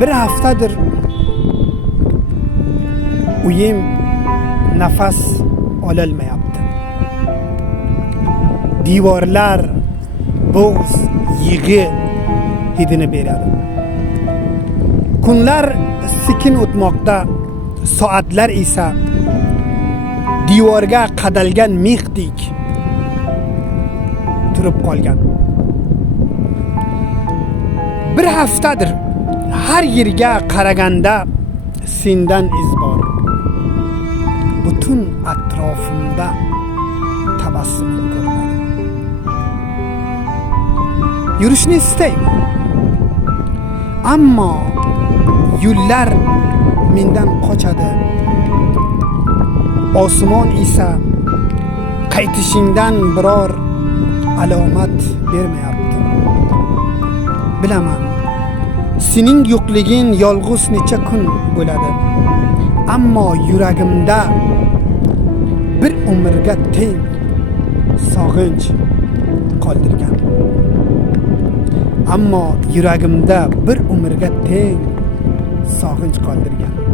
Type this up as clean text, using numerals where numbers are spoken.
Bir haftadir uyim nafas ololmayapti. Divorlar bo'g'iz, yig'i hidini beradi. Kunlar sekin o'tmoqda, soatlar esa divorga qadalgan mixdek turib qolgan. Bir haftadir har yerga qaraganda sendan iz bor. Butun atrofimda tabassum ko'radi. Yurishni istayman. Ammo yo'llar mendan qochadi. Osmon esa qaytishingdan biror alomat bermayapti. Bilaman, sening yo'qliging yolg'iz necha kun bo'ladi. Ammo yuragimda bir umrga teng sog'inch qoldirgan. Ammo yuragimda bir umrga teng sog'inch qoldirgan.